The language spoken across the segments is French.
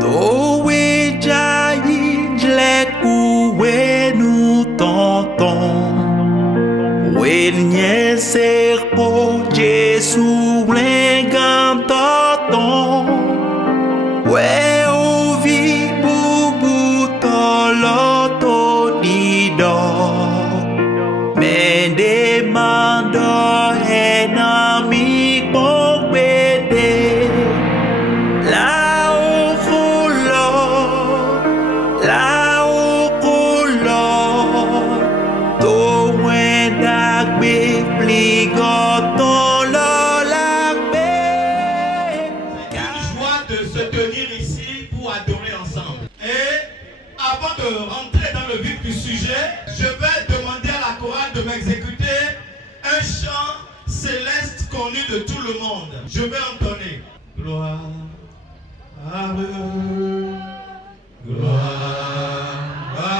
Towe jayi jleku wenu tonton. Wenye serpo Jesu lengam tonton. We uvi bubu toloto dido. Mende mando enami pokbede. La ufulo, la ukulo. To wendak be pligoton lo lakbe. Une joie de se tenir ici pour adorer ensemble. Et avant de rentrer dans le vif du sujet, je vais demander à la chorale de m'exécuter un chant céleste connu de tout le monde. Je vais entonner. Gloire, gloire, gloire à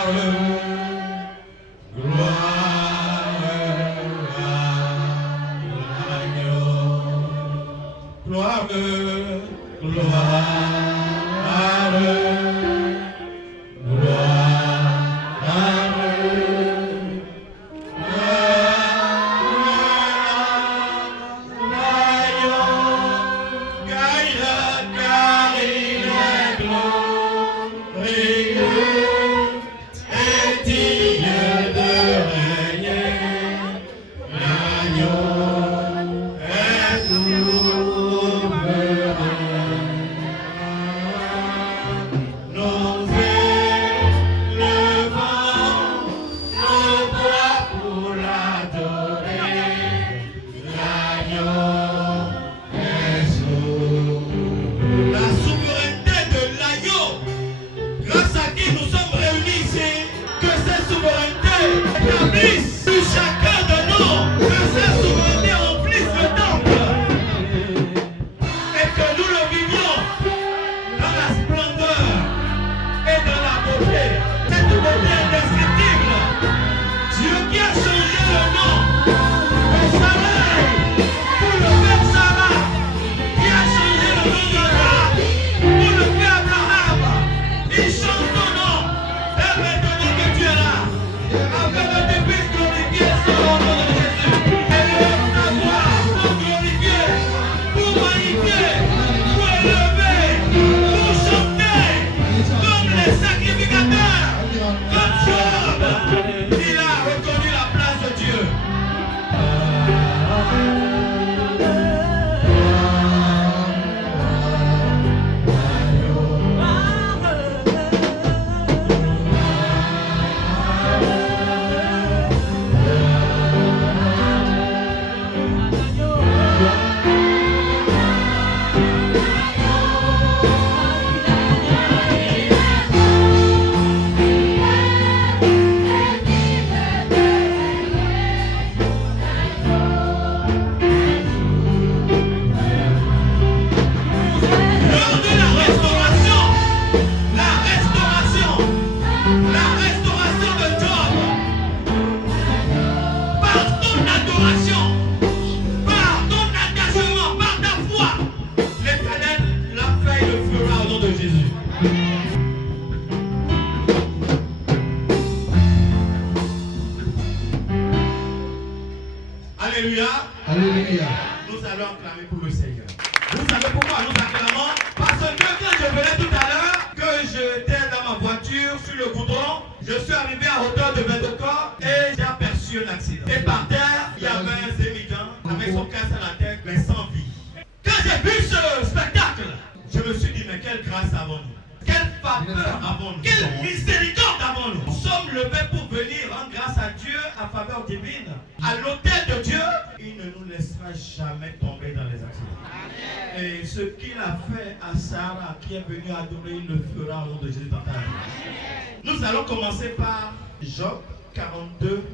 l'agneau. Gloire, Alléluia. Alléluia. Nous allons acclamer pour le Seigneur. Vous savez pourquoi nous acclamons? Parce que quand je venais tout à l'heure, que j'étais dans ma voiture sur le goudron, je suis arrivé à hauteur de Vendocor et j'ai aperçu un accident. Et par terre, il y avait un sémigrant avec son casque à la tête, mais sans vie. Quand j'ai vu ce spectacle, je me suis dit, mais quelle grâce avons-nous? Quelle faveur avons-nous? Quelle miséricorde avons-nous? Nous sommes levés pour venir rendre grâce à Dieu à faveur divine. À l'autel de Dieu, il ne nous laissera jamais tomber dans les accidents. Amen. Et ce qu'il a fait à Sarah qui est venue adorer, il le fera au nom de Jésus dans ta vie. Nous allons commencer par Job 42,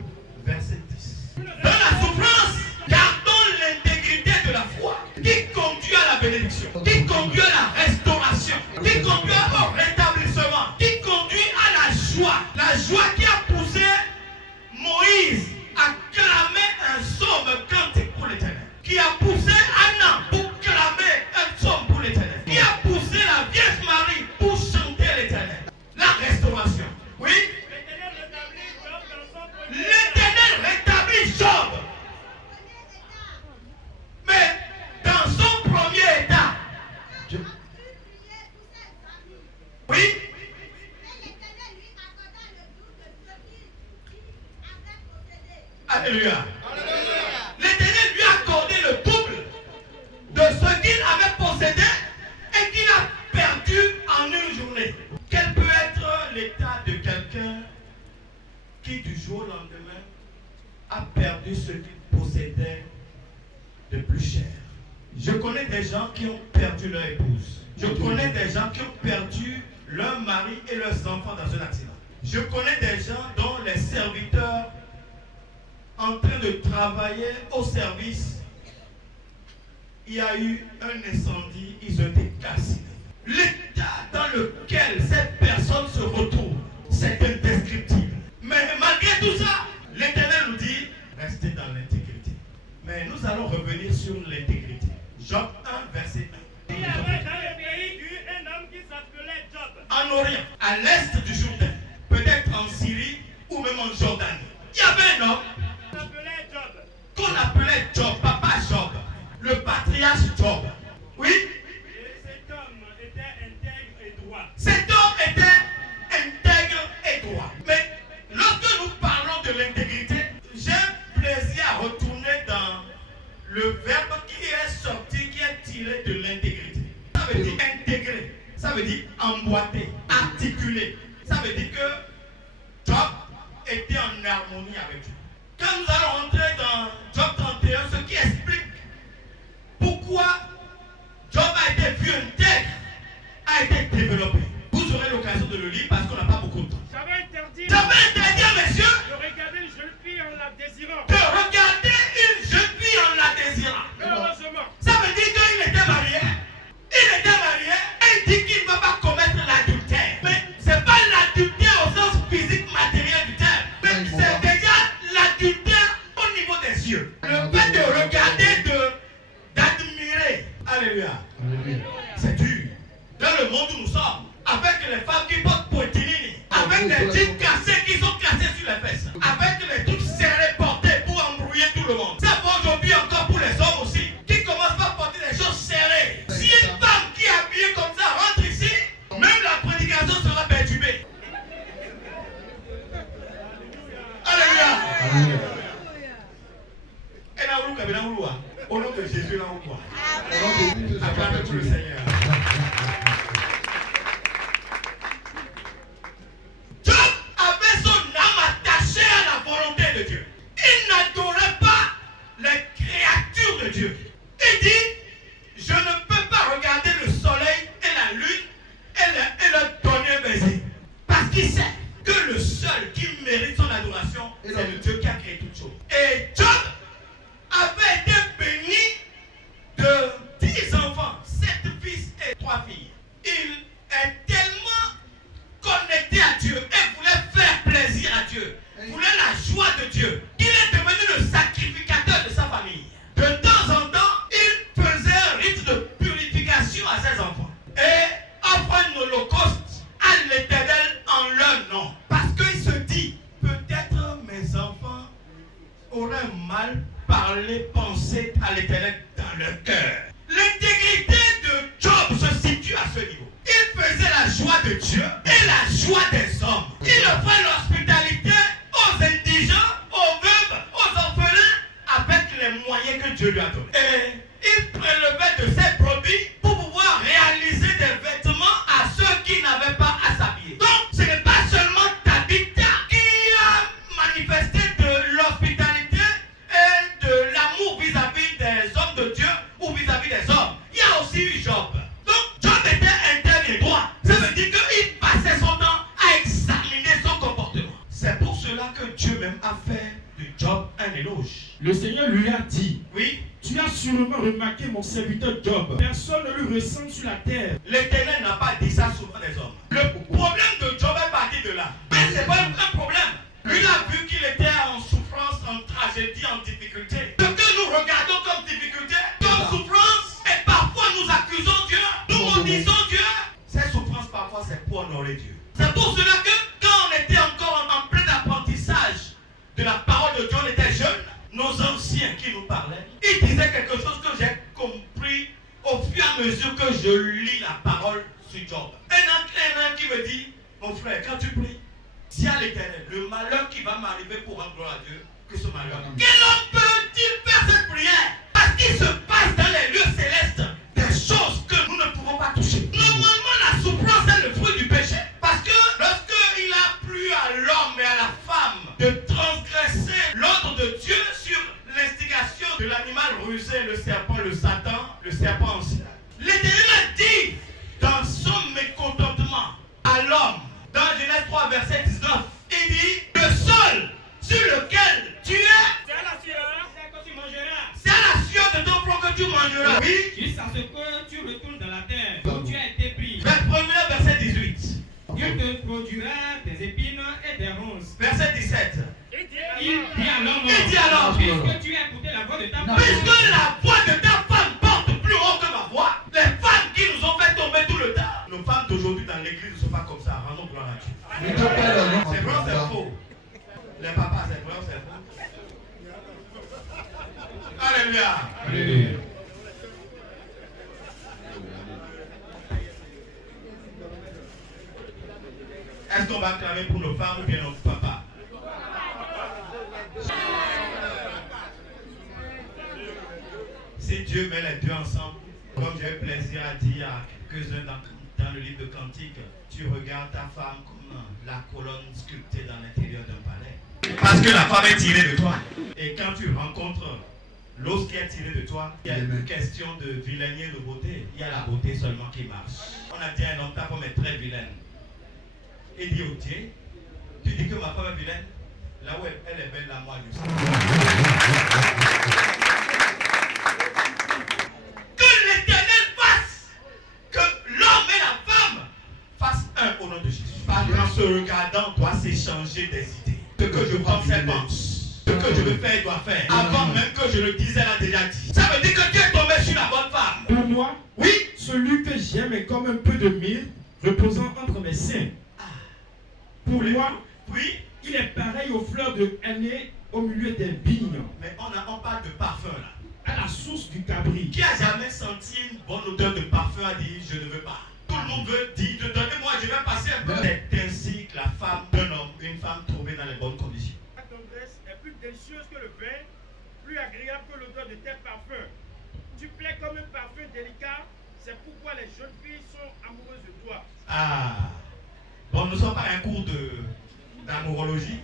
verset 10. Dans la souffrance, gardons l'intégrité de la foi qui conduit à la bénédiction, qui conduit à la restauration, qui conduit au rétablissement, qui conduit à la joie qui a poussé Moïse à clamer un psaume cantique pour l'Éternel, qui a poussé Anna pour clamer un psaume pour l'Éternel, qui a poussé la Vierge Marie pour Alléluia. L'Éternel lui a accordé le double de ce qu'il avait possédé et qu'il a perdu en une journée. Quel peut être l'état de quelqu'un qui du jour au lendemain a perdu ce qu'il possédait de plus cher? Je connais des gens qui ont perdu leur épouse. Je connais des gens qui ont perdu leur mari et leurs enfants dans un accident. Je connais des gens dont les serviteurs en train de travailler au service, il y a eu un incendie, ils ont été calcinés. L'état dans lequel cette personne se retrouve, c'est indescriptible. Mais malgré tout ça, l'Éternel nous dit, restez dans l'intégrité. Mais nous allons revenir sur l'intégrité. Job 1, verset 1. Il y avait dans le pays un homme qui s'appelait Job. En Orient, à l'est du Jourdain, peut-être en Syrie ou même en Jordanie, il y avait un homme qu'on appelait Job, papa Job, le patriarche Job. Oui? Et cet homme était intègre et droit. Cet homme était intègre et droit. Mais lorsque nous parlons de l'intégrité, j'ai plaisir à retourner dans le verbe qui est sorti, qui est tiré de l'intégrité. Ça veut dire intégrer, ça veut dire emboîter, articuler. Ça veut dire que Job était en harmonie avec Dieu. Quand nous allons rentrer dans Job 31, ce qui explique pourquoi Job a été vu intègre, a été développé. Vous aurez l'occasion de le lire parce qu'on n'a pas beaucoup de temps. J'avais interdit à messieurs de regarder une jeune fille en la désirant. de regarder une jeune fille en la désirant. Heureusement. Ça veut dire qu'il était marié. Il était marié et il dit qu'il ne va pas commettre l'adultère. Mais ce n'est pas l'adultère au sens physique, matériel du terme. Mais c'est déjà l'adultère au niveau des yeux. Le fait de regarder, d'admirer. Alléluia. C'est dur. Dans le monde où nous sommes, avec les femmes qui portent poitinini, avec les jeans cassés qui sont cassés sur les fesses, avec les trucs serrés portés pour embrouiller tout le monde. Ça va aujourd'hui encore pour les hommes aussi, qui commencent par porter des choses serrées. Si une femme qui est habillée comme ça rentre ici, même la prédication sera perturbée. Alléluia. Et là, au nom de Jésus, là, ou quoi? Acclamez pour le Seigneur. Job avait son âme attachée à la volonté de Dieu. Il n'adorait pas les créatures de Dieu. Il dit, je ne peux pas regarder le soleil et la lune et leur donner un baiser. Parce qu'il sait que le seul qui mérite son adoration, c'est le Dieu qui a créé toutes choses. Et Job avait été béni de 10 enfants, 7 fils et 3 filles. Il est tellement connecté à Dieu et voulait faire plaisir à Dieu, voulait la joie de Dieu. Il est devenu le sacrificateur de sa famille. De temps en temps, il faisait un rite de purification à ses enfants et offre un holocauste à l'Éternel en leur nom. Parce qu'il se dit, peut-être mes enfants auraient mal parlé, pensé à l'Éternel dans leur cœur. L'intégrité de Job se situe à ce niveau. Il faisait la joie de Dieu et la joie des hommes. Il offrait l'hospitalité aux indigents, aux veuves, aux orphelins avec les moyens que Dieu lui a donnés. Et il prélevait de ses brebis pour pouvoir réaliser des vêtements à ceux qui n'avaient pas à s'habiller. Donc, ce n'est pas seulement Tabitha qui a manifesté de l'hospitalité et de l'amour vis-à-vis des hommes de Dieu ou vis-à-vis des hommes. Il y a aussi eu Job. Donc, Job était intègre et droit. Ça veut dire qu'il passait son temps à examiner son comportement. C'est pour cela que Dieu même a fait de Job un éloge. Le Seigneur lui a dit, Oui, tu as sûrement remarqué mon serviteur Job. Personne ne lui ressemble sur la terre. l'Éternel n'a pas dit ça souvent des hommes. Le problème de Job est parti de là. Mais ce n'est pas un problème. Lui a vu qu'il était en souffrance, en tragédie, en difficulté. Ce que nous regardons comme difficulté, comme souffrance, et parfois nous accusons Dieu, nous maudissons Dieu. Ces souffrances parfois c'est pour honorer Dieu. C'est pour cela que quand on était encore en plein apprentissage de la parole de Dieu, on était jeunes, nos anciens qui nous parlaient, ils disaient quelque chose que j'ai compris au fur et à mesure que je lis la parole sur Job. Un qui me dit, mon frère, quand tu pries, dis à l'Éternel, le malheur qui va m'arriver pour rendre gloire à Dieu, que ce malheur. Quel homme peut-il faire cette prière? Parce qu'il se passe dans les lieux célestes des choses que nous ne pouvons pas toucher. Normalement, la souffrance est le fruit du péché. Parce que lorsqu'il a plu à l'homme et à la femme de transgresser l'ordre de Dieu sur l'instigation de l'animal rusé, le serpent ancien, l'Éternel a dit dans son mécontentement à l'homme, dans Genèse 3, verset 19, il dit, le sol sur lequel tu es, C'est à la sueur que tu mangeras. c'est à la sueur de ton front que tu mangeras. Oui. Jusqu'à ce que tu retournes dans la terre où tu as été pris. Verset 18. Dieu te produira des épines et des ronces. Verset 17. Il dit à l'homme, Il dit à l'homme, puisque tu as écouté la voix de ta femme, puisque la voix de ta femme porte plus haut que ma voix, les femmes qui nous ont fait tomber tout le temps. Nos femmes d'aujourd'hui dans l'église ne sont pas comme ça. Rendons gloire à Dieu. C'est vrai ou c'est faux? Les papas, c'est vrai ou c'est faux? Alléluia. Alléluia. Est-ce qu'on va clamer pour nos femmes ou bien nos papas? Si Dieu met les deux ensemble, comme j'ai eu plaisir à dire à quelques-uns dans le livre de Cantique, tu regardes ta femme comme la colonne sculptée dans l'intérieur d'un palais. Parce que la femme est tirée de toi. Et quand tu rencontres l'os qui est tiré de toi, il y a une question de vilaine et de beauté. Il y a la beauté seulement qui marche. On a dit à un homme, ta femme est très vilaine. Il dit, ok, tu dis que ma femme est vilaine, là où elle est belle, là, moi, je sais. Que l'Éternel fasse que l'homme et la femme fassent un au nom de Jésus. En se regardant, doit s'échanger des idées. Ce que je pense, elle pense. Ce que je veux faire, elle doit faire. Avant même que je le dise, elle a déjà dit. Ça veut dire que tu es tombé sur la bonne femme. Pour moi, Oui. celui que j'aime est comme un peu de myrrhe reposant entre mes seins. Pour moi, Oui. il est pareil aux fleurs de henné au milieu des vignes, Mais on parle de parfum là. à la source du cabri. Qui a jamais senti une bonne odeur de parfum a dit je ne veux pas. Tout le monde veut dire donnez-moi, je vais passer un peu. C'est ainsi que la femme d'un homme, une femme trouvée dans les bonnes conditions. ta tendresse est plus délicieuse que le vin, plus agréable que l'odeur de tes parfums. Tu plais comme un parfum délicat, c'est pourquoi les jeunes filles sont amoureuses de toi. Ah. Bon, nous ne sommes pas un cours d'amourologie.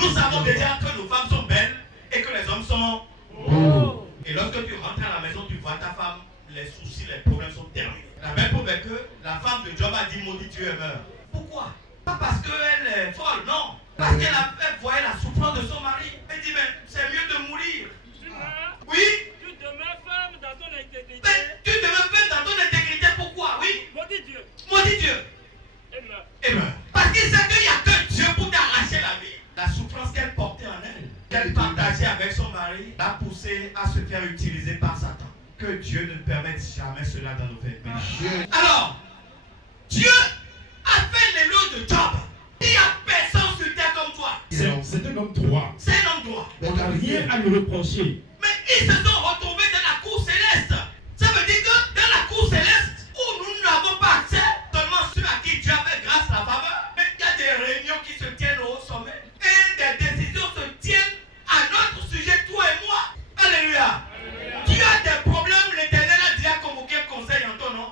Nous savons déjà que nos femmes sont belles et que les hommes sont beaux. Et lorsque tu rentres à la maison, tu vois ta femme, les soucis, les problèmes sont terminés. La belle preuve est que la femme de Job a dit maudit Dieu et meurt. Pourquoi? Pas parce qu'elle est folle, non. Parce qu'elle voyait la souffrance de son mari. Elle dit mais c'est mieux de mourir. Tu meurs, Oui. tu demeures ferme dans ton intégrité. Mais tu demeures ferme dans ton intégrité. Pourquoi? Oui. Maudit Dieu Maudit Dieu. et meurs. Et meurt. Parce qu'il sait qu'il n'y a que Dieu pour t'arracher la vie. La souffrance qu'elle portait en elle, qu'elle partageait avec son mari, l'a poussée à se faire utiliser par Satan. Que Dieu ne permette jamais cela dans nos vies. Alors, Dieu a fait l'éloge de Job. Il n'y a personne sur terre comme toi. C'est un homme droit. C'est un homme droit. On n'a rien à lui reprocher. Mais ils se sont retrouvés dans la cour céleste. Ça veut dire que dans la cour céleste, où nous n'avons pas accès, seulement ceux à qui Dieu a fait grâce la faveur, mais il y a des réunions qui se tiennent au sommet. Et des décisions se tiennent à notre sujet, toi et moi. Alléluia. Tu as des problèmes, l'Éternel a déjà convoqué un conseil en ton nom.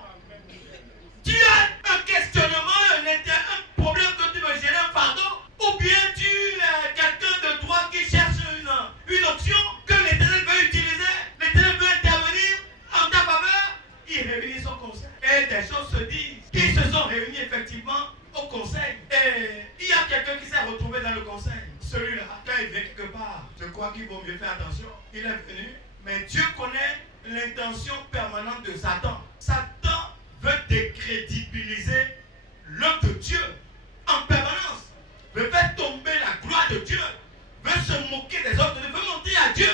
Tu as un questionnement, un problème que tu veux gérer, un fardeau, ou bien tu es quelqu'un de droit qui cherche une option que l'Éternel veut utiliser, l'Éternel veut intervenir en ta faveur, il réunit son conseil. Et des choses se disent. Ils se sont réunis effectivement au conseil. Et il y a quelqu'un qui s'est retrouvé dans le conseil. Celui-là, quand il vient quelque part, je crois qu'il vaut mieux faire attention. Il est venu, mais Dieu connaît l'intention permanente de Satan. Satan veut décrédibiliser l'œuvre de Dieu en permanence. Veut faire tomber la gloire de Dieu. Veut se moquer des autres. Veut montrer à Dieu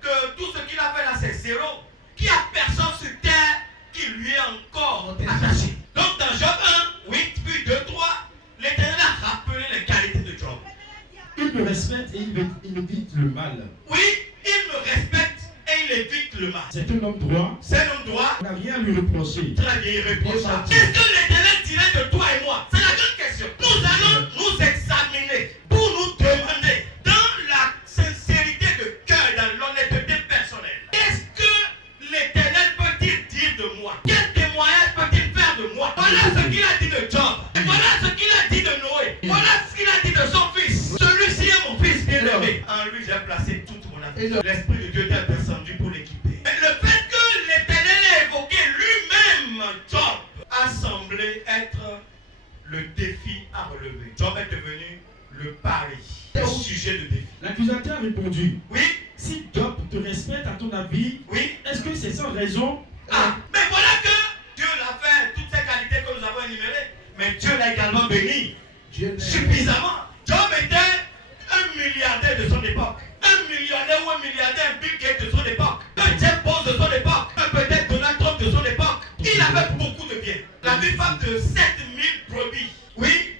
que tout ce qu'il a fait là c'est zéro. Qu'il n'y a personne sur terre qui lui est encore attaché. Donc dans Job 1, 8, puis 2, 3, l'Éternel a rappelé les qualités de Job. Il me respecte et il évite le mal. Oui, il me respecte et il évite le mal. C'est un homme droit. C'est un homme droit. On n'a rien à lui reprocher. Très bien, irréprochable. Qu'est-ce que l'Éternel dirait de toi et moi? C'est la grande question. Nous allons nous examiner pour nous demander dans la sincérité Et l'Esprit de Dieu était descendu pour l'équiper. Mais le fait que l'Éternel ait évoqué lui-même Job a semblé être le défi à relever. Job est devenu le pari, le sujet de défi. L'accusateur a répondu, Oui, si Job te respecte à ton avis, oui. est-ce que c'est sans raison? Ah, mais voilà que Dieu l'a fait, toutes ces qualités que nous avons énumérées. Mais Dieu l'a également béni suffisamment. Job était un milliardaire de son époque. Un millionnaire ou un milliardaire, un Bill Gates de son époque. Un Jeff Bezos de son époque. Un peut-être Donald Trump de son époque. Il avait beaucoup de biens. La Bible parle de 7000 brebis. Oui,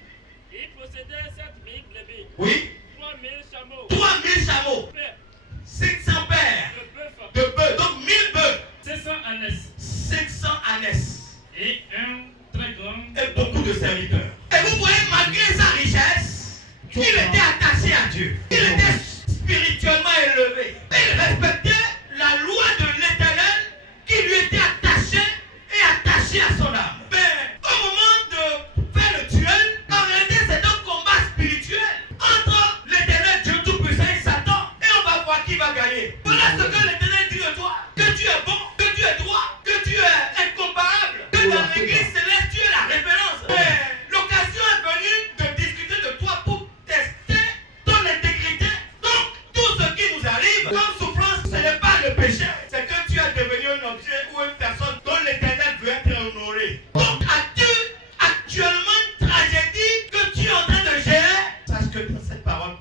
Il possédait 7000 brebis, oui. 3000 chameaux, 3000 chameaux. pères, 500 paires de bœufs, de bœufs. Donc 1000 bœufs. 500 ânesses 500 ânesses. et un très grand Et beaucoup de serviteurs. Et vous voyez, malgré sa richesse, il était attaché à Dieu. Il était spirituellement élevé. Il respectait la loi de l'Éternel qui lui était attachée et attachée à son âme. Mais au moment de faire le duel, en réalité, c'est un combat spirituel entre l'Éternel Dieu Tout-Puissant et Satan. Et on va voir qui va gagner. Voilà ce que l'Éternel dit de toi. Que tu es bon, que tu es droit, que tu es incomparable. Que dans l'église céleste, tu es la référence. Mais l'occasion est venue de discuter de toi pour tester ton intégrité. Donc, tout ce qui nous arrive comme souffrance, ce n'est pas le péché. C'est que tu es devenu un objet ou une personne dont l'Éternel veut être honoré. Donc, as-tu actuellement une tragédie que tu es en train de gérer? Sache que cette parole,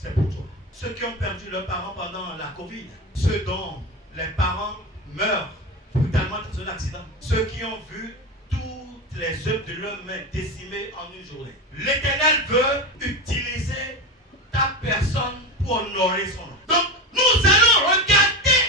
c'est pour toi. Ceux qui ont perdu leurs parents pendant la Covid, ceux dont les parents meurent brutalement dans un accident, ceux qui ont vu toutes les œuvres de leurs mains décimées en une journée. L'Éternel veut utiliser ta personne pour honorer son nom. Donc, nous allons regarder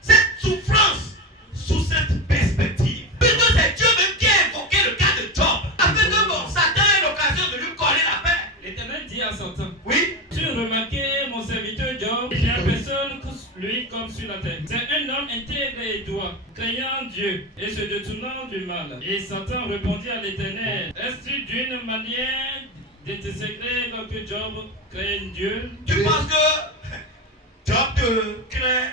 cette souffrance sous cette perspective. Puisque c'est Dieu même qui a évoqué le cas de Job, afin que bon, Satan ait l'occasion de lui coller la paix. L'Éternel dit à Satan, Oui, tu remarquais mon serviteur Job, il n'y a personne lui comme sur la terre. C'est un homme intègre et droit, craignant Dieu et se détournant du mal. Et Satan répondit à l'Éternel, est-ce d'une manière d'intersécrer que Job craigne Dieu? tu penses que Job te craint,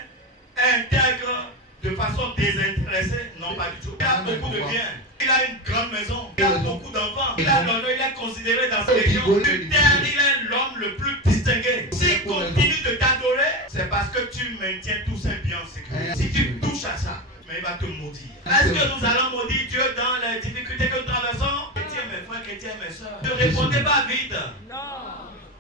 intègre de façon désintéressée? Non, pas du tout. Il a beaucoup de biens. Il a une grande maison. Il a beaucoup d'enfants. Il a l'honneur, il est considéré dans sa région. Sur terre, il est l'homme le plus distingué. S'il continue de t'adorer, c'est parce que tu maintiens tous ses biens en sécurité. Si tu touches à ça, mais il va te maudire. Est-ce que nous allons maudire Dieu dans les difficultés que nous traversons? Chrétiens, mes frères, chrétiens, mes soeurs, ne répondez pas vite. Non.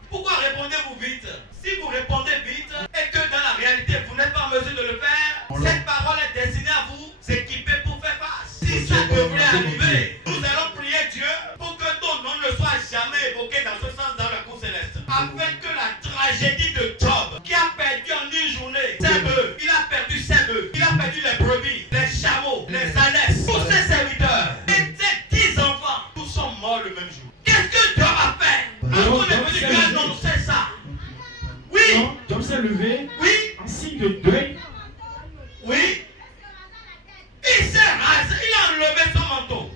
Pourquoi répondez-vous vite? Si vous répondez vite et que dans la réalité vous n'êtes pas en mesure de le faire, cette parole est destinée à vous équiper pour faire face. Si ça devrait arriver, nous allons prier Dieu pour que ton nom ne soit jamais évoqué dans ce sens dans la cour céleste. Afin que la tragédie de Job, qui a perdu en une journée ses bœufs, il a perdu ses bœufs, il a perdu les brebis, les chameaux, les ânesses, tous ses serviteurs et ses 10 enfants, tous sont morts le même jour. Qu'est-ce que Job a fait? On est venu lui annoncer ça. Oui, Non, Job s'est levé oui, en signe de deuil. oui. Il s'est rasé, il a enlevé son manteau.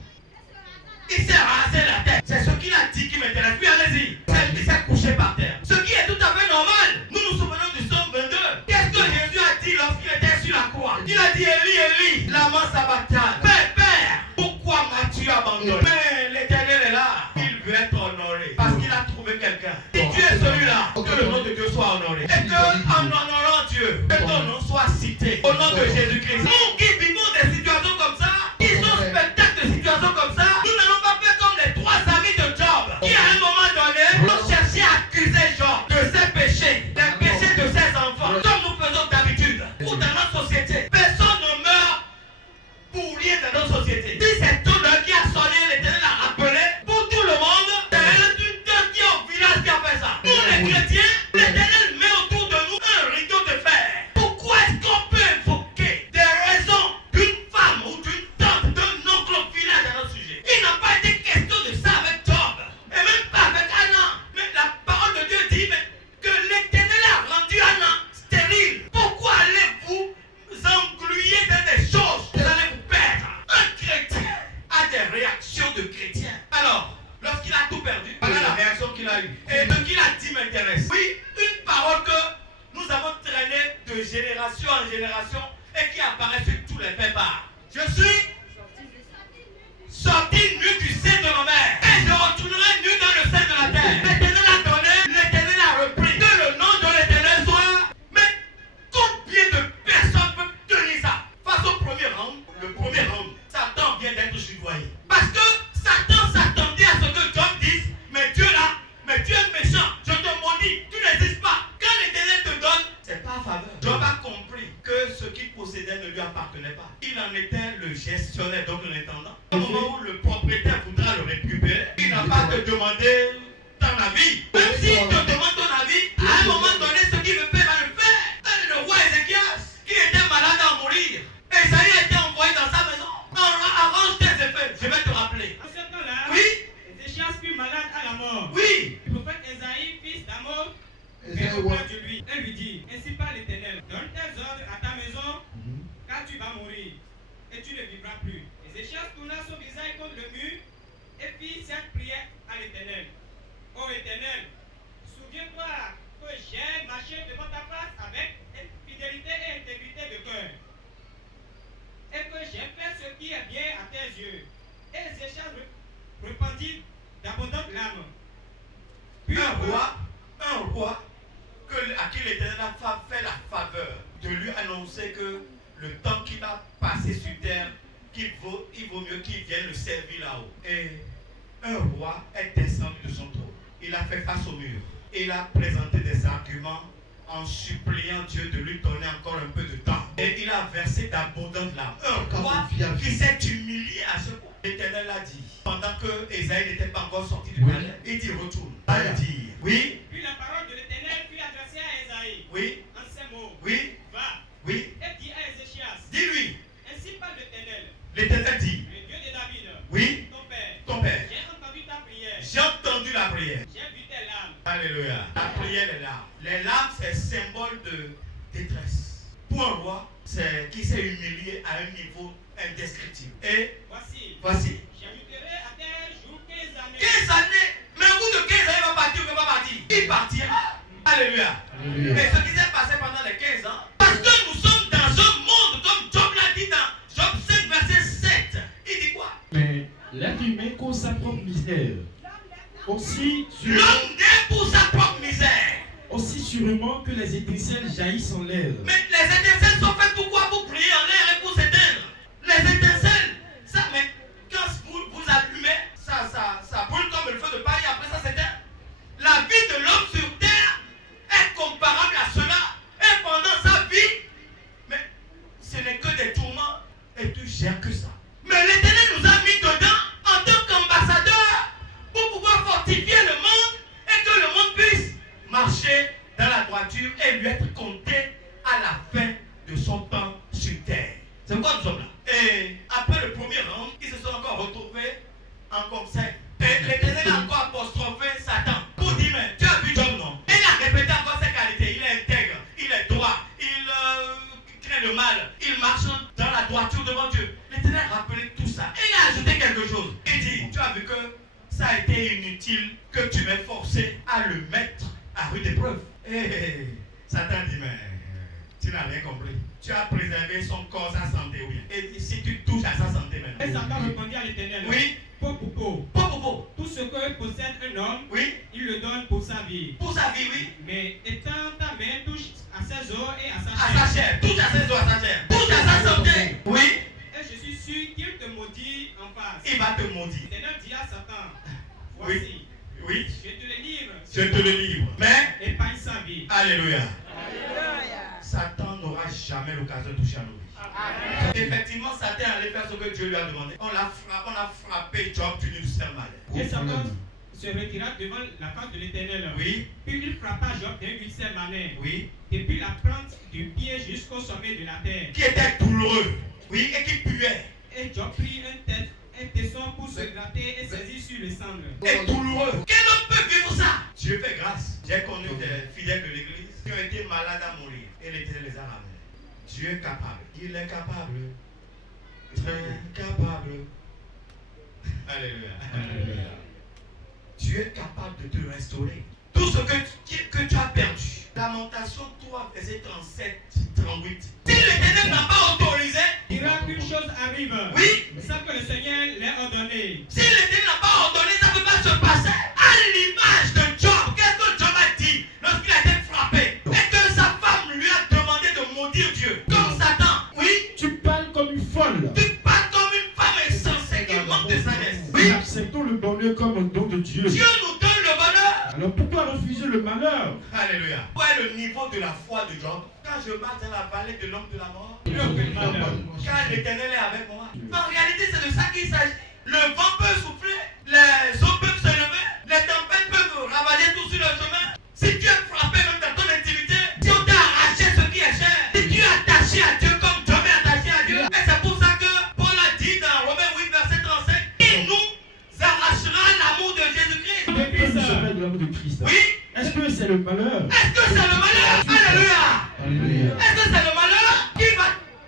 Il s'est rasé la tête. C'est ce qu'il a dit qui m'intéresse. Oui, allez-y. Il s'est couché par terre. Ce qui est tout à fait normal. Nous nous souvenons du psaume 22. Qu'est-ce que Jésus a dit lorsqu'il était sur la croix? Il a dit Élie, Élie, lama sabachthani. Père, Père, pourquoi m'as-tu abandonné? Mais l'Éternel est là. Il veut être honoré parce qu'il a trouvé quelqu'un. Si tu es celui-là, que le nom de Dieu soit honoré. Et que en honorant Dieu, que ton nom soit cité au nom de Jésus-Christ. Nous qui vivons des situations comme ça, qui sont spectacles de situations comme ça, nous n'allons pas faire comme les 3 amis de Job qui à un moment donné ont cherché à accuser Job de ses péchés, des péchés de ses enfants, comme nous faisons d'habitude. Ou dans notre société, personne ne meurt pour rien dans notre société. Si c'est tout l'heure qui a sonné, l'Éternel a rappelé, pour tout le monde, c'est un du Dieu qui est au village qui a fait ça. Nous les chrétiens, l'Éternel met autour de nous un rideau de fer. Pourquoi est-ce qu'on peut invoquer des raisons d'une femme ou d'une tante, d'un oncle au village dans notre sujet? Il n'a pas été question de ça avec Job, et même pas avec Anna. Mais la parole de Dieu dit que l'Éternel a rendu Anna stérile. Pourquoi allez-vous engluer dans des choses que vous allez vous perdre? Un chrétien a des réactions de chrétien. Alors, lorsqu'il a tout perdu, voilà la réaction qu'il a eue. Et ce qu'il a dit m'intéresse. Oui, une parole que nous avons traînée de génération en génération et qui apparaît sur tous les faits bas. Je suis sorti nu du sein de ma mère et je retournerai nu dans le sein de la terre. L'Éternel a donné, l'Éternel a repris. Que le nom de l'Éternel soit. Mais combien de personnes peuvent tenir ça? Face au premier round, le premier round, Satan vient d'être soudoyé. Parce que Satan s'attendait à ce que Job dise, mais Dieu là, mais Dieu est méchant, je te maudis, tu n'existes pas. Quand l'Éternel te donne, c'est pas à faveur. Job a compris que ce qu'il possédait ne lui appartenait pas. Il en était le gestionnaire, donc l'intendant. Au moment où le propriétaire voudra le récupérer, il n'a pas te demandé ton avis. Même s'il te demande ton avis, à un moment donné, ce qu'il veut faire, va le faire. Le roi Ézéchias, qui était malade à mourir, Esaïe a été envoyé dans sa maison. Arrange tes effets, je vais te rappeler. En ce temps-là, Oui, Ézéchias fut malade à la mort. oui. Le prophète Esaïe, fils d'Amos, vint auprès de lui et lui dit, ainsi parle l'Éternel, donne tes ordres à ta maison, car tu vas mourir, et tu ne vivras plus. Ézéchias tourna son visage contre le mur et fit cette prière à l'Éternel. Ô Éternel, souviens-toi que j'ai marché devant ta face avec fidélité et intégrité de cœur, et que j'ai fait ce qui est bien à tes yeux. Et Ézéchias répandit d'abondantes larmes. Puis Un roi à qui l'Éternel a fait la faveur de lui annoncer que le temps qu'il a passé sur terre, il vaut mieux qu'il vienne le servir là-haut. Et un roi est descendu de son trône. Il a fait face au mur. Il a présenté des arguments en suppliant Dieu de lui donner encore un peu de temps. Et il a versé d'abondantes larmes. Un roi qui s'est humilié à ce point. L'Éternel a dit, pendant que Esaïe n'était pas encore sorti du palais, il dit retourne. Il dit, oui. Puis la parole de l'Éternel fut adressée à Esaïe. Oui. En ces mots. Oui. Va. Oui. Et dis à Ézéchias. Dis-lui. Ainsi parle l'Éternel. L'Éternel dit, Le Dieu de David. oui. Ton père. Ton père. J'ai entendu ta prière. J'ai entendu la prière. J'ai vu tes larmes. Alléluia. La prière, les larmes. Les larmes, c'est symbole de détresse. Pour un roi, c'est qui s'est humilié à un niveau indescriptible. Et voici. J'ajouterai à tes jours 15 années. 15 années. Mais au bout de 15 années, il va partir ou il va pas partir? Il partira. Alléluia. Et ce qui s'est passé pendant les 15 ans, parce que nous sommes dans un monde, comme Job l'a dit dans Job 5, verset 7. Il dit quoi? Mais l'être humain cause sa propre misère. L'homme naît pour sa propre misère. Aussi sûrement que les étincelles jaillissent en l'air. Mais les étincelles sont faites pour quoi? Pour briller en l'air et pour s'éteindre. Les étincelles, ça, mais quand vous allumez, ça brûle comme le feu de paille, après ça s'éteint. La vie de l'homme sur terre est comparable à cela. Et pendant sa vie, mais ce n'est que des tourments et tu gères que ça. Mais l'Éternel nous a mis dedans en tant qu'ambassadeur pour pouvoir fortifier le monde et que le monde puisse marcher dans la droiture et lui être compté à la fin de son temps sur terre. C'est pourquoi nous sommes là. Et après le premier round, ils se sont encore retrouvés en conseil. Et l'Éternel a encore apostrophé Satan pour dire, mais tu as vu Job, non? Et il a répété encore ses qualités. Il est intègre, il est droit, il craint le mal, il marche dans la droiture devant Dieu. L'Éternel a rappelé tout ça. Et il a ajouté quelque chose. Il dit, tu as vu que ça a été inutile que tu m'aies forcé à le mettre à rude épreuve. Et Satan dit, mais tu n'as rien compris. Tu as préservé son corps, sa santé, oui. Et si tu touches à sa santé maintenant. Et Satan répondit à l'Éternel. Oui. Pot pour pot. Pot pour pot. Tout ce que possède un homme, Oui. il le donne pour sa vie. Pour sa vie, oui. Mais étant ta main touche à ses os et à sa À chair. sa chair. Touche à ses os, à sa chair. Touche à sa santé. Oui. Et je suis sûr qu'il te maudit en face. Il va te maudire. L'Éternel dit à Satan, Oui. voici, Oui. je te le livre. Je te le livre. Mais, Épargne sa vie. alléluia. Satan n'aura jamais l'occasion de toucher à nos vies. Effectivement, Satan allait faire ce que Dieu lui a demandé. On a frappé Job du nucléaire mal. Et Satan se retira devant la face de l'Éternel. Oui. Puis il frappa Job d'un ulcère malin. Oui. Depuis la plante du pied jusqu'au sommet de la terre. Qui était douloureux. Oui, et qui puait. Et Job prit un tesson pour se gratter et saisir sur le cendre. Et douloureux. Quel homme peut vivre ça? Dieu fait grâce. J'ai connu des fidèles de l'église qui ont été malades à mourir. Et l'Éternel les a ramenés. Dieu est capable. Il est capable. Très capable. Alléluia. Alléluia. Dieu est capable de te restaurer. Tout ce que tu as perdu. Lamentation 3, verset 37-38. Si l'Éternel n'a pas autorisé, Il dira qu'une chose arrive. oui, Sans que le Seigneur l'ait ordonné. si l'Éternel n'a pas ordonné, ça ne peut pas se passer. À l'image de Job, qu'est-ce que Job a dit lorsqu'il a été frappé et que sa femme lui a demandé de maudire Dieu? Comme Satan, oui, Tu parles comme une folle. tu parles comme une femme insensée qui manque de sagesse. Oui. Oui, Acceptons le bonheur comme un don de Dieu. Dieu nous donne le bonheur. Alors pourquoi refuser le malheur? Alléluia. Quel est le niveau de la foi de Job? Quand je marche dans la vallée de l'homme de la mort, quand l'Éternel est avec moi. En réalité, c'est de ça qu'il s'agit. Le vent peut souffler, les eaux peuvent se lever, les tempêtes peuvent ravager tout sur le chemin. Si tu es frappé même dans ton intimité, si on t'a arraché ce qui est cher, si tu es attaché à Dieu comme Job est attaché à Dieu, et c'est pour ça que Paul a dit dans Romains 8, verset 35, il nous arrachera l'amour de Jésus-Christ. Depuis ça. De l'amour de Christ. Oui. Est-ce que c'est le malheur? Est-ce que c'est le malheur? Alléluia. Alléluia. Est-ce que c'est le malheur qui va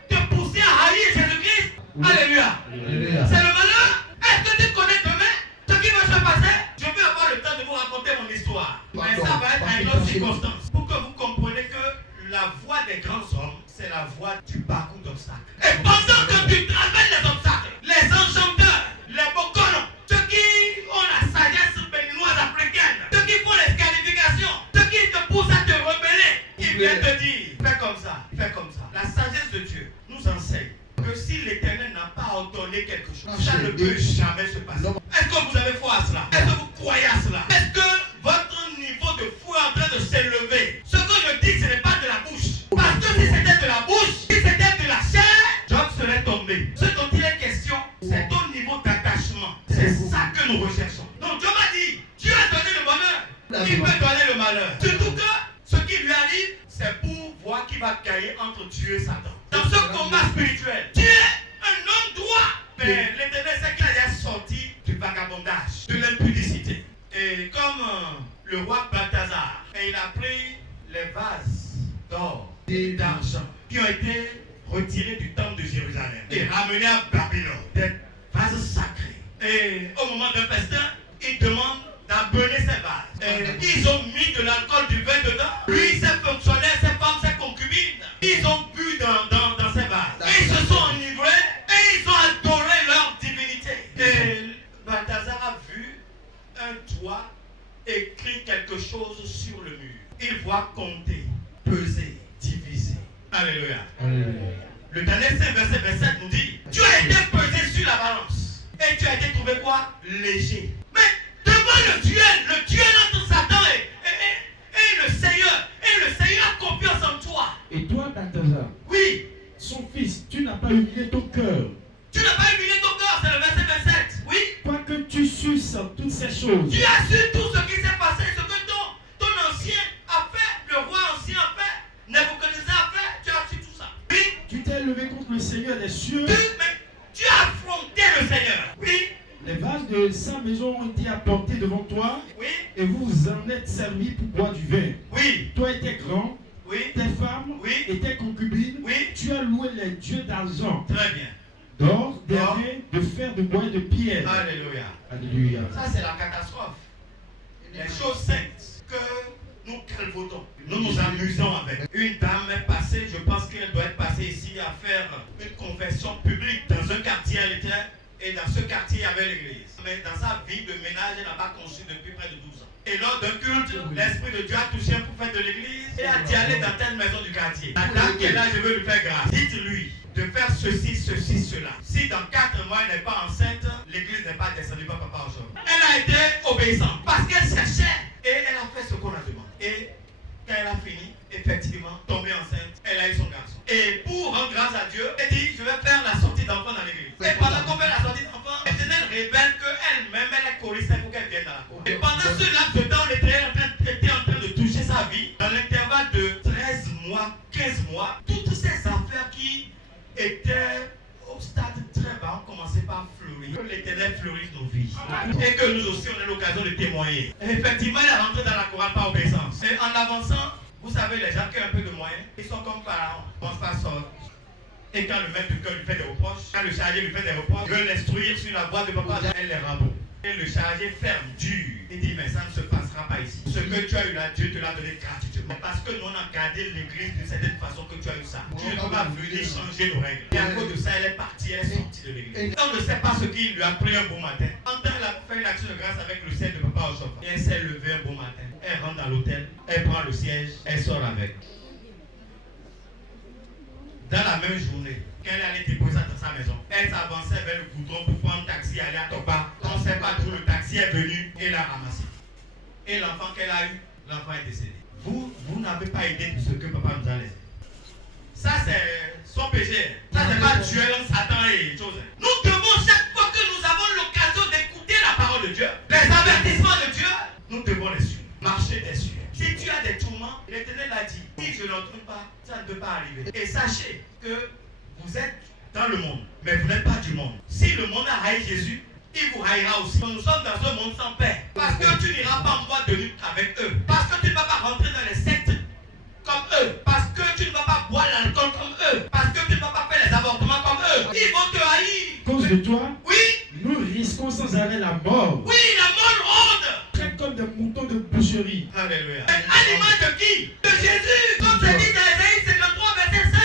te pousser à haïr Jésus-Christ? Alléluia. C'est le malheur? Est-ce que tu connais demain ce qui va se passer? Je vais avoir le temps de vous raconter mon histoire. Mais ça va être à une autre circonstance. Pour que vous compreniez que la voie des grands hommes, c'est la voie du parcours d'obstacles. Et pendant que tu traverses les obstacles, les enchanteurs, les boconos, ceux qui ont la sagesse béninoise africaine, ceux qui font les qualifications, ceux qui te poussent à te rebeller, ils viennent te dire, fais comme ça, fais comme ça. La sagesse de Dieu nous enseigne que si l'Éternel n'a pas ordonné quelque chose, ça ne peut jamais se passer. Est-ce que vous avez foi à cela? Est-ce que vous croyez à cela? Est-ce que votre niveau de foi est en train de s'élever? Ce que je dis, ce n'est pas de la bouche. Parce que si c'était de la bouche, si c'était de la chair, Job serait tombé. Ce dont il est question, c'est ton niveau d'attachement. C'est ça que nous recherchons. Donc Job a dit, Dieu a donné le bonheur, il peut donner le malheur. Surtout que ce qui lui arrive, c'est pour voir qui va gagner entre Dieu et Satan. Dans ce combat spirituel, tu es un homme droit. Mais l'Éternel sait qu'il a déjà sorti du vagabondage, de l'impudicité. Et comme le roi Balthazar, et il a pris les vases d'or et d'argent qui ont été retirés du temple de Jérusalem et ramenés à Babylone, des vases sacrés. Et au moment d'un festin, il demande d'abonner ces vases. Et ils ont mis de l'alcool, du vin dedans. Lui, ses fonctionnaires, ses femmes, ses concubines, ils ont bu dans ces vases. Et ils se sont enivrés et ils ont adoré leur divinité. Et Balthazar a vu un doigt écrit quelque chose sur le mur. Il voit compter, peser, diviser. Alléluia. Le dernier verset 27 nous dit, tu as été pesé sur la balance et tu as été trouvé quoi? Léger. Mais devant le duel entre Satan et le Seigneur, et le Seigneur a confiance en toi. Et toi, Balthazar, Oui, son fils, tu n'as pas humilié ton cœur. tu n'as pas humilié ton cœur, c'est le verset 27. Oui, Quoique tu susses toutes ces choses. tu as su tout ce qui s'est passé, ce que ton ancien a fait, le roi ancien a fait, Nebuchadnezzar a fait, tu as su tout ça. Oui, Tu t'es levé contre le Seigneur des cieux. mais tu as affronté le Seigneur. Oui, Les vases de sa maison ont été apportés devant toi. oui, Et vous vous en êtes servis pour boire du vin. oui, Toi et tes grands, oui, tes femmes oui, et tes concubines, oui, tu as loué les dieux d'argent, très bien. d'or, d'airain, de fer, de bois et de pierre. Alléluia. Alléluia. Ça, c'est la catastrophe. Les choses saintes que nous calvaudons, nous nous amusons avec. Une dame est passée, je pense qu'elle doit être passée ici à faire une conversion publique dans un quartier, elle était, et dans ce quartier, il y avait l'église. Mais dans sa vie de ménage, elle n'a pas conçu depuis près de 12 ans. Et lors d'un culte, l'Esprit de Dieu a touché un prophète de l'église et a dit aller dans telle maison du quartier. La dame qui est là, je veux lui faire grâce. Dites-lui de faire ceci, ceci, cela. Si dans 4 mois elle n'est pas enceinte, l'église n'est pas descendue par papa aujourd'hui. Elle a été obéissante parce qu'elle cherchait et elle a fait ce qu'on a demandé. Et quand elle a fini, effectivement, tombée enceinte, elle a eu son garçon. Et pour rendre grâce à Dieu, elle dit, je vais faire la sortie d'enfant dans l'église. Et pendant qu'on fait la sortie d'enfant, l'Éternel révèle qu'elle-même, elle est choriste pour qu'elle vienne dans la cour. Et pendant ce laps de temps, l'Éternel était en train de toucher sa vie. Dans l'intervalle de 13 mois, 15 mois, toutes ces affaires qui étaient au stade très bas ont commencé par fleurir. Que l'Éternel fleurisse nos vies. Et que nous aussi, on ait l'occasion de témoigner. Et effectivement, elle est rentrée dans la chorale par obéissance. Et en avançant, vous savez, les gens qui ont un peu de moyens, ils sont comme Pharaon. Ils ne pensent pas sortir. Et quand le maître du cœur lui fait des reproches, quand le chargé lui fait des reproches, il veut l'instruire sur la voie de papa, elle les rabot. Et le chargé ferme, dur. Il dit, mais ça ne se passera pas ici. Ce que tu as eu là, Dieu te l'a donné gratuitement. Parce que nous, on a gardé l'église d'une certaine façon que tu as eu ça. Tu ne peux pas venir changer nos règles. Et à cause de ça, elle est partie, elle est sortie de l'église. On ne sait pas ce qui lui a pris un bon matin. En temps, elle a fait une action de grâce avec le ciel de papa au chauffeur. Et elle s'est levée un bon matin. Elle rentre dans l'hôtel, elle prend le siège, elle sort avec. Dans la même journée, qu'elle allait déposer ça dans sa maison, elle s'avançait vers le goudron pour prendre un taxi, aller à Toba. On ne sait pas d'où le taxi est venu et l'a ramassé. Et l'enfant qu'elle a eu, l'enfant est décédé. Vous n'avez pas idée de ce que papa nous a laissé. Ça, c'est son péché. Ça, c'est pas Dieu, Satan et choses. Nous devons, chaque fois que nous avons l'occasion d'écouter la parole de Dieu, les avertissements de Dieu, nous devons les suivre. Marcher dessus. Si tu as des tourments, l'Éternel a dit, si je n'en trouve pas, ça ne peut pas arriver. Et sachez que vous êtes dans le monde, mais vous n'êtes pas du monde. Si le monde a haï Jésus, il vous haïra aussi. Nous sommes dans un monde sans paix. Parce que tu n'iras pas en boîte de nuit avec eux. Parce que tu ne vas pas rentrer dans les sectes comme eux. Parce que tu ne vas pas boire l'alcool comme eux. Parce que tu ne vas pas faire les avortements comme eux. Ils vont te haïr. À cause de toi, Oui, nous risquons sans arrêt la mort. oui, la mort ronde. Traite comme des moutons de boucherie. Alléluia. À l'image de qui? De Jésus. Comme c'est dit dans Ésaïe 53, verset 7.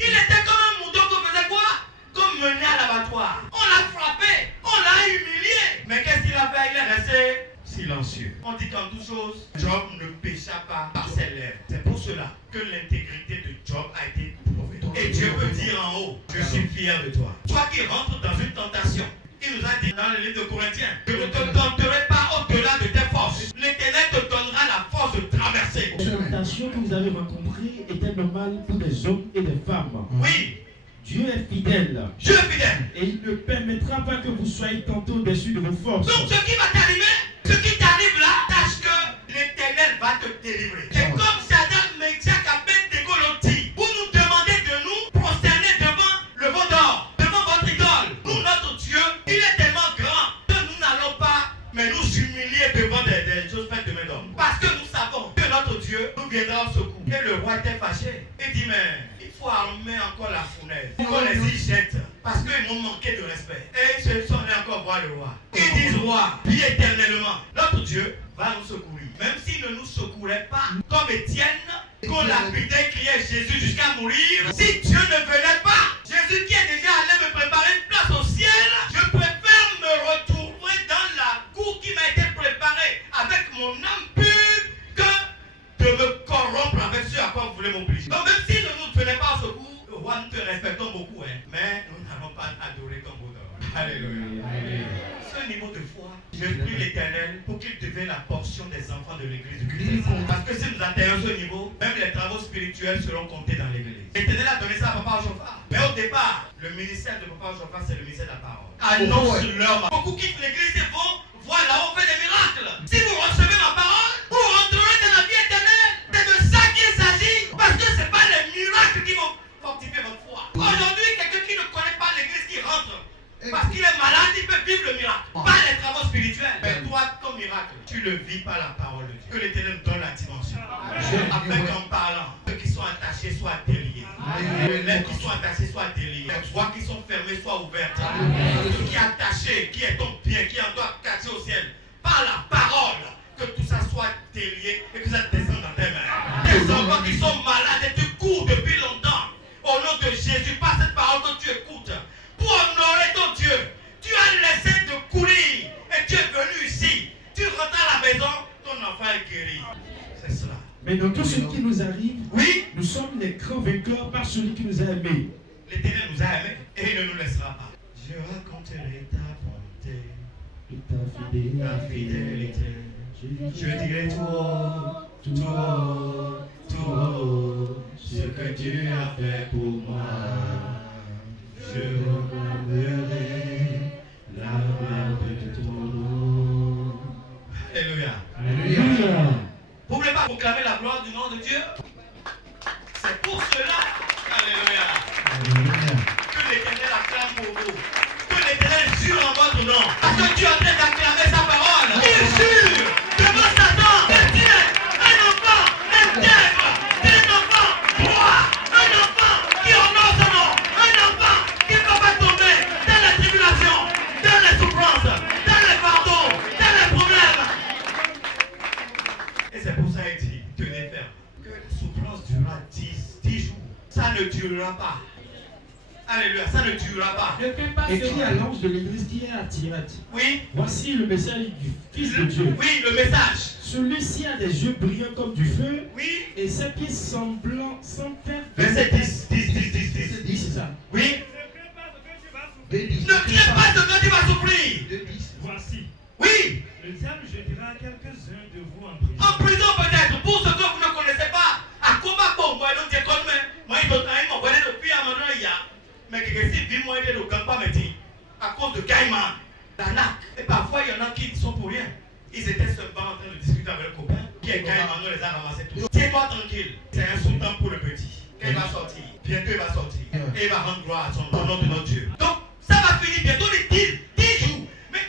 Il était comme un mouton qu'on faisait quoi? Comme mené à l'abattoir. On l'a frappé, on l'a humilié. Mais qu'est-ce qu'il a fait? Il est resté silencieux. On dit qu'en toute chose, Job ne pécha pas par ses lèvres. C'est pour cela que l'intégrité de Job a été prouvée. Et Dieu peut dire en haut, je suis fier de toi. Toi qui rentres dans une tentation, il nous a dit dans le livre de Corinthiens, je ne te tenterai pas au-delà de tes forces. L'Éternel te donnera la force de traverser. Les tentations que vous avez rencontrées étaient normales pour des hommes et des femmes. Oui, Dieu est fidèle. Dieu est fidèle. Et il ne permettra pas que vous soyez tantôt au-dessus de vos forces. Donc ce qui va t'arriver, ce qui t'arrive là, sache que l'Éternel va te délivrer. Et comme Shadrach, Meshach, Abednego l'ont dit, vous nous demandez de nous prosterner devant le veau d'or, devant votre idole. Nous, notre Dieu, il est tellement grand que nous n'allons pas mais nous humilier devant des choses faites de main d'homme. Parce que nous savons que notre Dieu nous viendra au secours. Et le roi était fâché. Il dit, mais il faut armer encore la fournaise. On les y jette. Parce qu'ils m'ont manqué de respect. Et ils se sont allés encore voir le roi. Ils disent, roi, vis éternellement. Notre Dieu va nous secourir. Même s'il ne nous secourait pas, comme Étienne, qu'on lapidait, criait Jésus jusqu'à mourir. Si Dieu ne venait pas, Jésus qui est déjà allé me préparer une place au ciel, je préfère me retrouver dans la cour qui m'a été préparée avec mon âme pure que de me corrompre avec ceux à quoi vous voulez m'obliger. Donc même s'il ne nous venait pas au secours, le roi, nous te respectons beaucoup, mais nous n'allons pas adorer ton beau d'or. Alléluia. Ce niveau de foi, je prie l'Éternel pour qu'il devienne la portion des enfants de l'église du Christ. Parce que si nous atteignons ce niveau, même les travaux spirituels seront comptés dans l'église. L'Éternel a donné ça à Papa Chauffard. Mais au départ, le ministère de Papa Chauffard, c'est le ministère de la parole. Annonce-leur. Beaucoup quittent l'église et vont voir là-haut faire des miracles. Si vous recevez ma parole, vous rentrerez dans la vie éternelle. C'est de ça qu'il s'agit. Parce que ce n'est pas les miracles qui vont fortifier votre foi. Aujourd'hui, quelqu'un qui ne connaît pas l'église qui rentre, parce qu'il est malade, il peut vivre le miracle. Pas les travaux spirituels. Mais toi, ton miracle, tu le vis par la parole de Dieu. Que l'Éternel donne la dimension. Afin qu'en parlant, ceux qui sont attachés soient déliés. Les lèvres qui sont attachées soient déliées. Les voies qui sont fermées soient ouvertes. Ce qui est attaché, qui est ton bien, qui en doit cacher au ciel. Par la parole, que tout ça soit délié et que ça descende dans tes mains. Les enfants qui sont malades et tu cours depuis longtemps. Au nom de Jésus, par cette parole que tu écoutes. Pour honorer ton Dieu, tu as laissé de courir et tu es venu ici. Tu rentres à la maison, ton enfant est guéri. C'est cela. Mais dans tout ce qui nous arrive, Oui, nous sommes les grands vainqueurs par celui qui nous a aimés. l'Éternel nous a aimés et il ne nous laissera pas. Je raconterai ta bonté, ta fidélité. Je dirai tout haut, tout haut, tout haut, ce que Dieu a fait pour moi. Je regarderai la gloire de ton nom. Alléluia. Alléluia. Vous ne voulez pas proclamer la gloire du nom de Dieu? C'est pour cela, alléluia, que l'Éternel acclame pour vous. Que l'Éternel jure en votre nom. Parce que Dieu est en train d'acclamer sa parole. Il jure devant Satan que tu es un enfant intègre, un enfant droit, un enfant qui honore son nom, un enfant qui ne va pas tomber dans les tribulations, dans les souffrances, dans les fardeaux, dans les problèmes. ne durera pas. Alléluia, ça ne durera pas. Écrit à l'ange de l'église qui est à Thyatire. Oui. Voici le message du Fils de Dieu. Oui, le message. Celui-ci a des yeux brillants comme du feu Oui. et ses pieds semblants sans faire. Verset 10, 10. Oui, c'est ça. Oui. Ne Ne crains pas ce que tu vas souffrir. Voici, Oui. le diable jettera quelques-uns de vous en prison. En prison peut-être, pour ce que vous ne connaissez pas. À combat pour moi, donc c'est comme moi, il doit m'envoyer depuis à mon il y a. Mais que si vit moi, il ne gagne pas maintenant. À cause de Caïman, d'arnaque. Et parfois, il y en a qui sont pour rien. Ils étaient seulement en train de discuter avec le copain. Qui est Caïman, on les a ramassés tous. Tiens-toi tranquille. C'est un sous-temps pour le petit. Il va sortir. Bientôt, il va sortir. Et il va rendre gloire à son nom, au nom de notre Dieu. Donc, ça va finir bientôt les 10 jours. Mais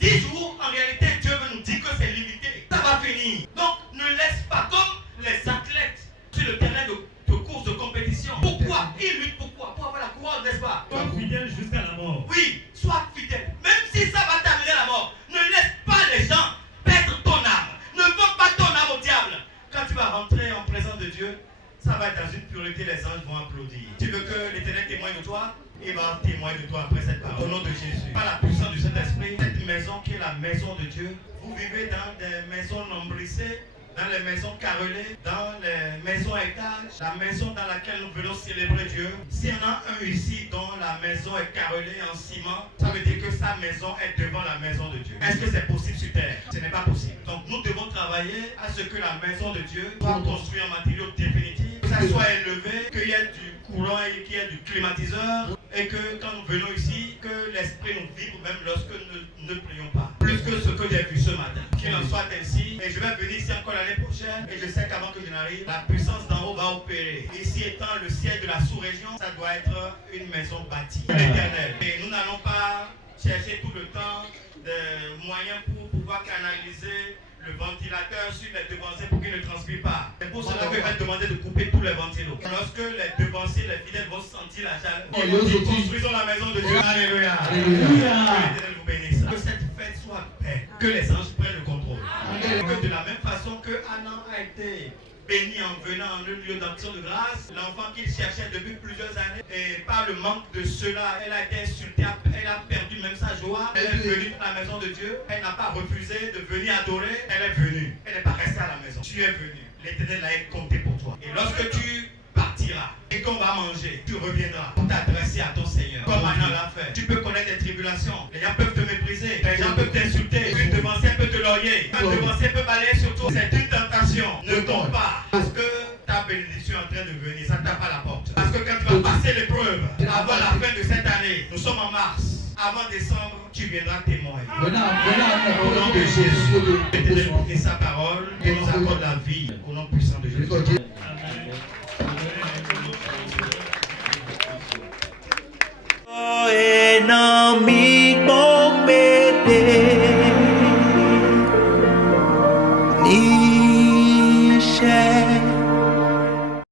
10 jours, en réalité, Dieu veut nous dire que c'est limité. Ça va finir. Donc, ne laisse pas comme les athlètes sur le terrain de course de compétition. Pourquoi ils luttent? Pourquoi? Pour avoir la couronne, n'est-ce pas? Sois fidèle jusqu'à la mort. Oui, sois fidèle. Même si ça va t'amener à la mort, ne laisse pas les gens perdre ton âme. Ne vends pas ton âme au diable. Quand tu vas rentrer en présence de Dieu, ça va être dans une pureté, les anges vont applaudir. Tu veux que l'Éternel témoigne de toi? Il va témoigner de toi après cette parole. Au nom de Jésus. Par la puissance du Saint-Esprit, cette maison qui est la maison de Dieu, vous vivez dans des maisons nombrissées, dans les maisons carrelées, dans les maisons à étages, la maison dans laquelle nous venons célébrer Dieu. S'il y en a un ici dont la maison est carrelée en ciment, ça veut dire que sa maison est devant la maison de Dieu. Est-ce que c'est possible sur terre? Ce n'est pas possible. Donc nous devons travailler à ce que la maison de Dieu soit construite en matériaux définitifs, que ça soit élevé, qu'il y ait du courant et qu'il y ait du climatiseur, et que quand nous venons ici, que l'esprit nous vibre même lorsque nous ne prions pas. Plus que ce que j'ai vu ce matin. Qu'il en soit ainsi. Et je vais venir ici encore l'année prochaine. Et je sais qu'avant que je n'arrive, la puissance d'en haut va opérer. Ici étant le siège de la sous-région, ça doit être une maison bâtie. L'éternel. Et nous n'allons pas chercher tout le temps des moyens pour pouvoir canaliser le ventilateur sur les devanciers pour qu'ils ne transpirent pas. C'est pour cela que je vais demander de couper tous les ventilos. Lorsque les devanciers, les fidèles vont sentir la chaleur, ils vont dire construisons la maison de Dieu. Alléluia. Alléluia. Que l'Éternel vous bénisse. Que cette fête soit belle. Que les anges prennent le contrôle. Que de la même façon que Anna a été béni en venant en un lieu d'action de grâce, l'enfant qu'il cherchait depuis plusieurs années, et par le manque de cela, elle a été insultée, elle a perdu même sa joie, elle est venue dans la maison de Dieu, elle n'a pas refusé de venir adorer, elle est venue, elle n'est pas restée à la maison, tu es venu, l'Éternel a compté pour toi. Et lorsque tu partiras et qu'on va manger, tu reviendras pour t'adresser à ton Seigneur, comme Anna l'a fait. Tu peux connaître des tribulations, les gens peuvent te mépriser, les gens peuvent t'insulter, une devancière peut te loyer, un devancier peut balayer sur toi. C'est une tentation, ne tombe pas, parce que ta bénédiction est en train de venir, ça ne tape pas la porte. Parce que quand tu vas passer l'épreuve, avant la fin de cette année, nous sommes en mars, avant décembre, tu viendras témoigner. Au nom de Jésus, l'Éternel et sa parole, et nous accorde la vie, au nom puissant de Jésus. Enamik mong bete ni